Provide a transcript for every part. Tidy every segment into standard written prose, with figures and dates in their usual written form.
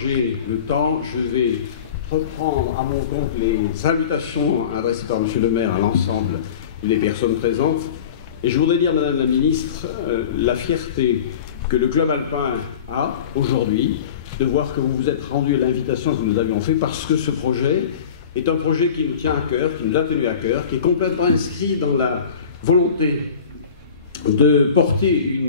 j'ai le temps, je vais reprendre à mon compte les salutations adressées par M. le maire à l'ensemble des personnes présentes. Et je voudrais dire, Madame la Ministre, la fierté que le club alpin a aujourd'hui de voir que vous vous êtes rendu à l'invitation que nous avions faite, parce que ce projet est un projet qui nous tient à cœur, qui nous a tenu à cœur, qui est complètement inscrit dans la volonté de porter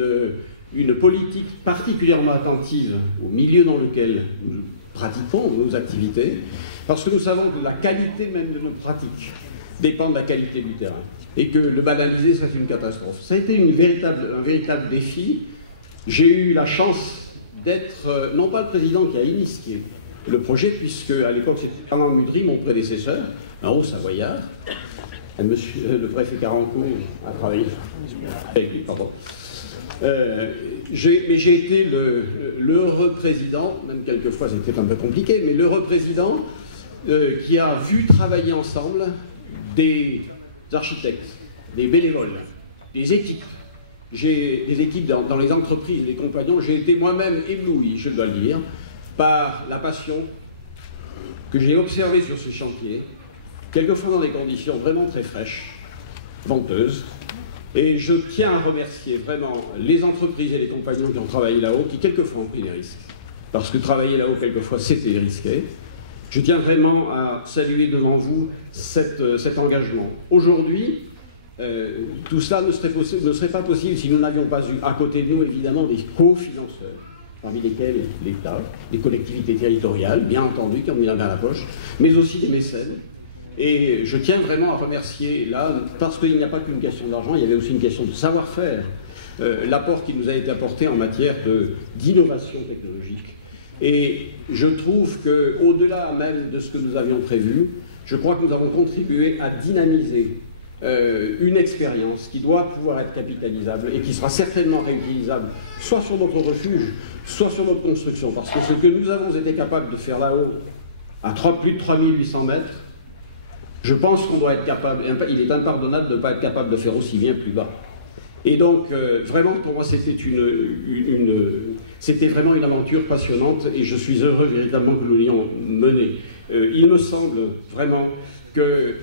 une politique particulièrement attentive au milieu dans lequel nous pratiquons nos activités, parce que nous savons que la qualité même de nos pratiques dépend de la qualité du terrain, et que le banaliser, c'est une catastrophe. Ça a été un véritable défi. J'ai eu la chance d'être, non pas le président qui a initié le projet, puisque à l'époque c'était Fernand Mudry, mon prédécesseur, un haut savoyard. Monsieur le préfet Caranco a travaillé avec lui, pardon. Mais j'ai été l'heureux président, même quelquefois c'était un peu compliqué, mais l'heureux président qui a vu travailler ensemble des architectes, des bénévoles, des équipes. J'ai des équipes dans les entreprises, les compagnons. J'ai été moi-même ébloui, je dois le dire, par la passion que j'ai observée sur ce chantier, quelquefois dans des conditions vraiment très fraîches, venteuses. Et je tiens à remercier vraiment les entreprises et les compagnons qui ont travaillé là-haut, qui quelquefois ont pris des risques. Parce que travailler là-haut, quelquefois, c'était risqué. Je tiens vraiment à saluer devant vous cet engagement. Aujourd'hui, tout cela ne serait pas possible si nous n'avions pas eu à côté de nous, évidemment, des cofinanceurs, parmi lesquels l'État, les collectivités territoriales, bien entendu, qui ont mis la main à la poche, mais aussi des mécènes. Et je tiens vraiment à remercier, là, parce qu'il n'y a pas qu'une question d'argent, il y avait aussi une question de savoir-faire, l'apport qui nous a été apporté en matière d'innovation technologique. Et je trouve qu'au-delà même de ce que nous avions prévu, je crois que nous avons contribué à dynamiser une expérience qui doit pouvoir être capitalisable et qui sera certainement réutilisable, soit sur notre refuge, soit sur notre construction. Parce que ce que nous avons été capables de faire là-haut, à plus de 3800 mètres, je pense qu'on doit être capable, il est impardonnable de ne pas être capable de faire aussi bien plus bas. Et donc, vraiment, pour moi, c'était vraiment une aventure passionnante et je suis heureux véritablement que nous l'ayons menée. Il me semble vraiment que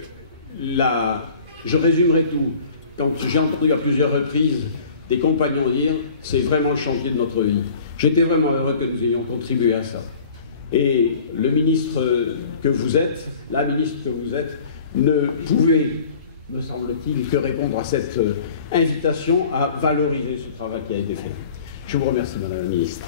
je résumerai tout. Quand j'ai entendu à plusieurs reprises des compagnons dire « c'est vraiment le chantier de notre vie ». J'étais vraiment heureux que nous ayons contribué à ça. Et le ministre que vous êtes, la ministre que vous êtes, ne pouvait, me semble-t-il, que répondre à cette invitation à valoriser ce travail qui a été fait. Je vous remercie, Madame la Ministre.